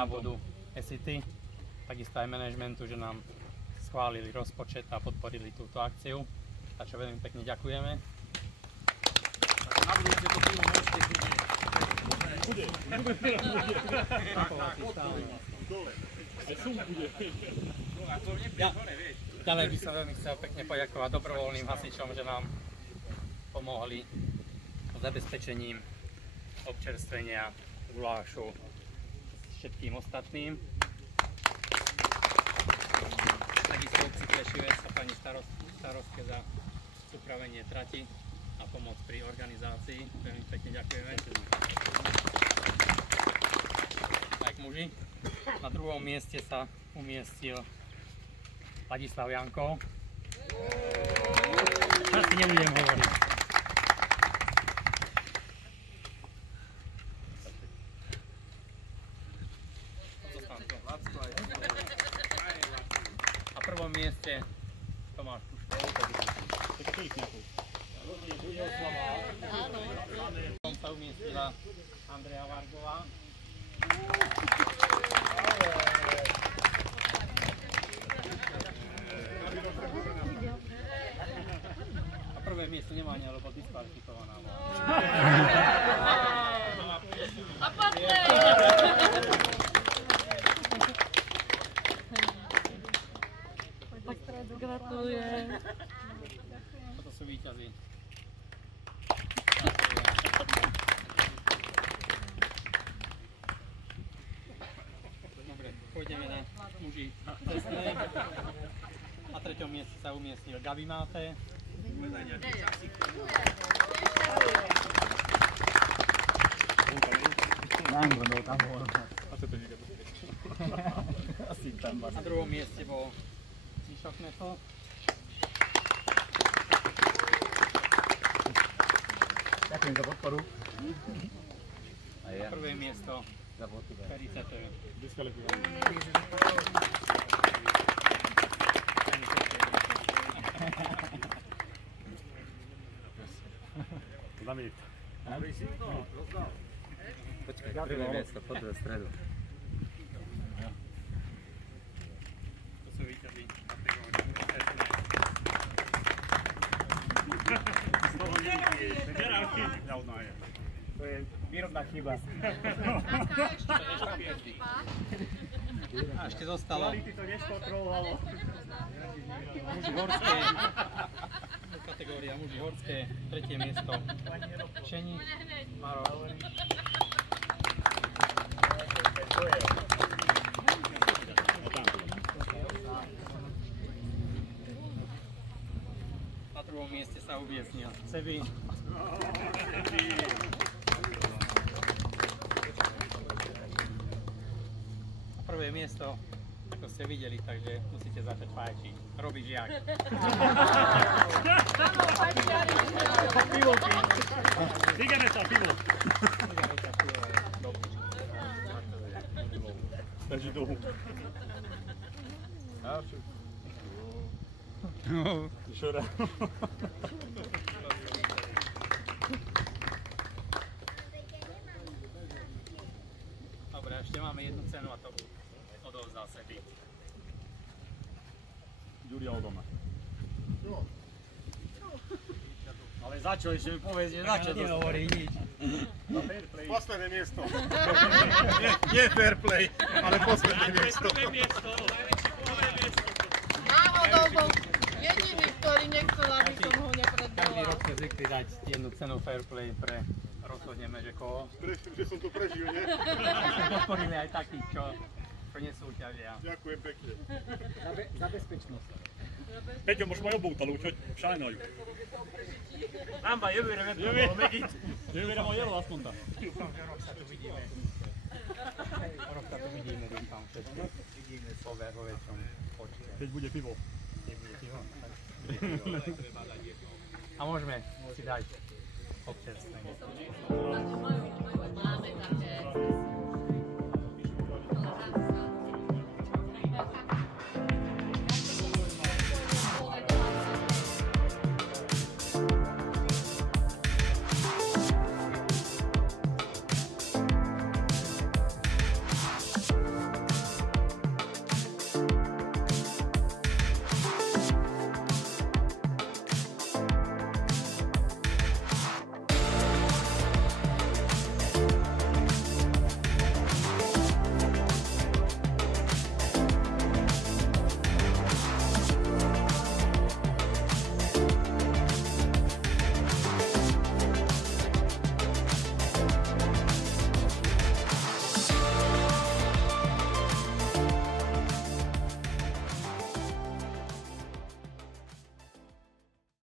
závodu SIT, takisto aj manažmentu, že nám schválili rozpočet a podporili túto akciu, za čo veľmi pekne ďakujeme. Ďalej by som veľmi chcel pekne poďakovať dobrovoľným hasičom, že nám pomohli s zabezpečením občerstvenia gulášu všetkým ostatným. Takisto obci Prešovec a pani starostke za upravenie trati a pomoc pri organizácii. Veľmi pekne ďakujeme. Tak muži, na druhom mieste sa umiestnil Ladislav Janko. Asi nebudem hovoriť. Na prvom mieste Tomáš Puško. Potom sa umiestnila Andrea Vargová. A prvé miesto nemá ani, lebo diskvalifikovaná. A padle! Gratulujem. Toto sú víťazi. Dobre, pôjdeme na muži cestnej. Na treťom mieste sa umiestnil Gabi Máte. Na druhom mieste bol Šokneto. Ďakujem za podporu. A prvé miesto Fericetov. Počkaj, prvé miesto, poď do stredu. To sú víťazi kategórie. To je výrobná chyba. A ešte zostalo Kvality to neskontrolovalo. muži horské, kategória muži horské, tretie miesto. Čeni, Maro. Na druhom mieste sa uviesnil Sebi. Prvé miesto, ako ste videli, takže musíte začať fajčiť. Robí žiak. Cigareta, pivo. Takže dlhu. Šora. Dobre, ešte máme jednu cenu a to odovzdal Sebi. Ďuria od doma. Ale za čo? Ešte mi povedz, že za čo to Nehovorí nič. Posledné miesto. Nie fair play, ale posledné miesto. Náhodou bol jediný, ktorý nechcel, aby som ho Každý nepredala. rok ste zvykli dať jednu cenu fair play pre rozhodneme, že koho. Že som to prežil, nie? Podporili aj takých, čo nesúťažia. Ďakujem pekne. Za bezpečnosť. Peťo, môžeš moju boutalu, čo šajnajú. Amba, jövőre Jövőre ma jelo aspoň tam. Dúfam, že rok sa tu vidíme. Rok sa tu vidíme, dúfam, všetko. Vidíme vo väčšom počte. Keď bude pivo. A môžeme si dať občerstvenie. Máme